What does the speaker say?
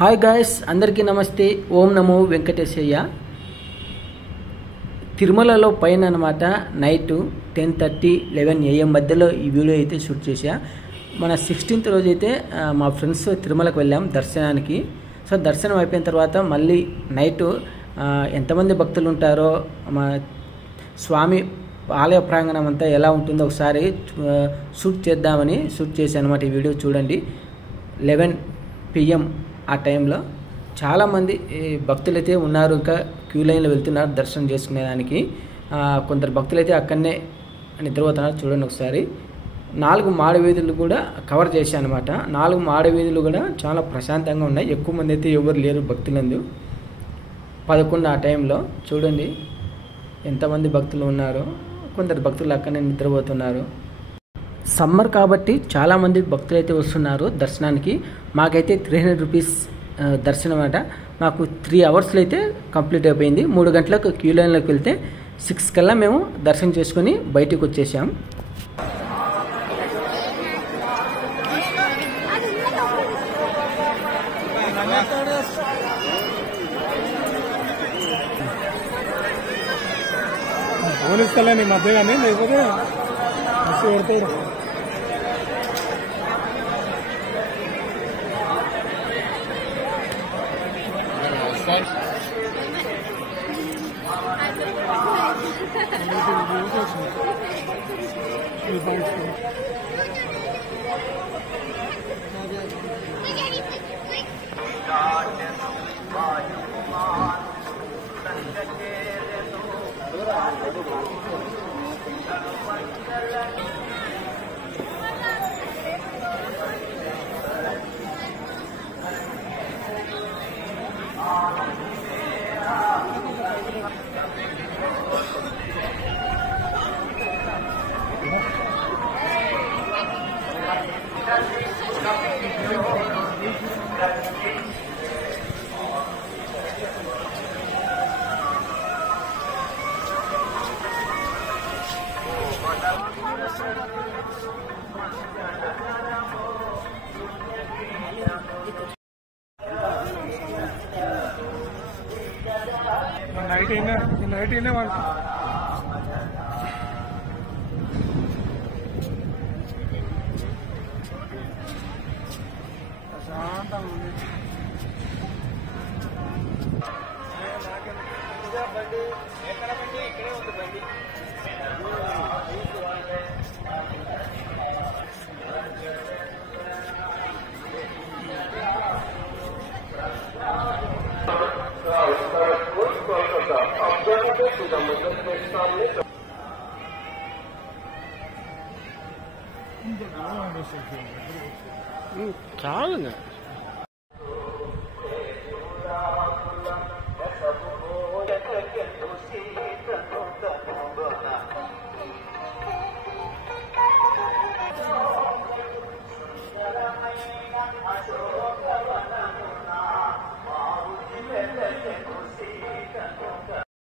Hi guys, అందరికీ నమస్తే. ఓం నమో వెంకటేశయ్య. తిరుమలలో పైన అనమాట నైట్ 10:30 11 AM మధ్యలో ఈ వీడియో అయితే షూట్ చేశా. మన 16th రోజు అయితే మా ఫ్రెండ్స్ తిరుమలకు వెళ్ళాం దర్శనానికి. సో దర్శనం అయిపోయిన తర్వాత మళ్ళీ నైట్ ఎంతమంది భక్తులు ఉంటారో, మా స్వామి ఆలయ ప్రాంగణం అంతా ఎలా ఉంటుందో ఒకసారి షూట్ చేద్దామని షూట్ చేశాను అనమాట. ఈ వీడియో చూడండి. 11 PM ఆ టైంలో చాలామంది భక్తులైతే ఉన్నారు. ఇంకా క్యూ లైన్లో వెళ్తున్నారు దర్శనం చేసుకునేదానికి. కొందరు భక్తులైతే అక్కడనే నిద్రపోతున్నారు. చూడండి ఒకసారి. 4 మాడ వీధులు కూడా కవర్ చేశాను అనమాట. 4 మాడ వీధులు కూడా చాలా ప్రశాంతంగా ఉన్నాయి. ఎక్కువ మంది అయితే ఎవరు లేరు భక్తులందు. 11 ఆ టైంలో చూడండి ఎంతమంది భక్తులు ఉన్నారో. కొందరు భక్తులు అక్కడనే నిద్రపోతున్నారు. సమ్మర్ కాబట్టి చాలామంది భక్తులు అయితే వస్తున్నారు దర్శనానికి. మాకైతే 300 రూపీస్ దర్శనం అన్నమాట. మాకు 3 అవర్స్లో అయితే కంప్లీట్ అయిపోయింది. 3 గంటలకు క్యూ లైన్లోకి వెళ్తే 6 కల్లా మేము దర్శనం చేసుకొని బయటికి వచ్చేసాం. పోలీసులని మధ్య కానీ లేకపోతే కొడతాడు. నైట్ అయినా వాళ్ళకి ప్రశాంతంగా ఉంది. బండి ఎక్కడ బండి ఇక్కడే ఉంది బండి. చాలా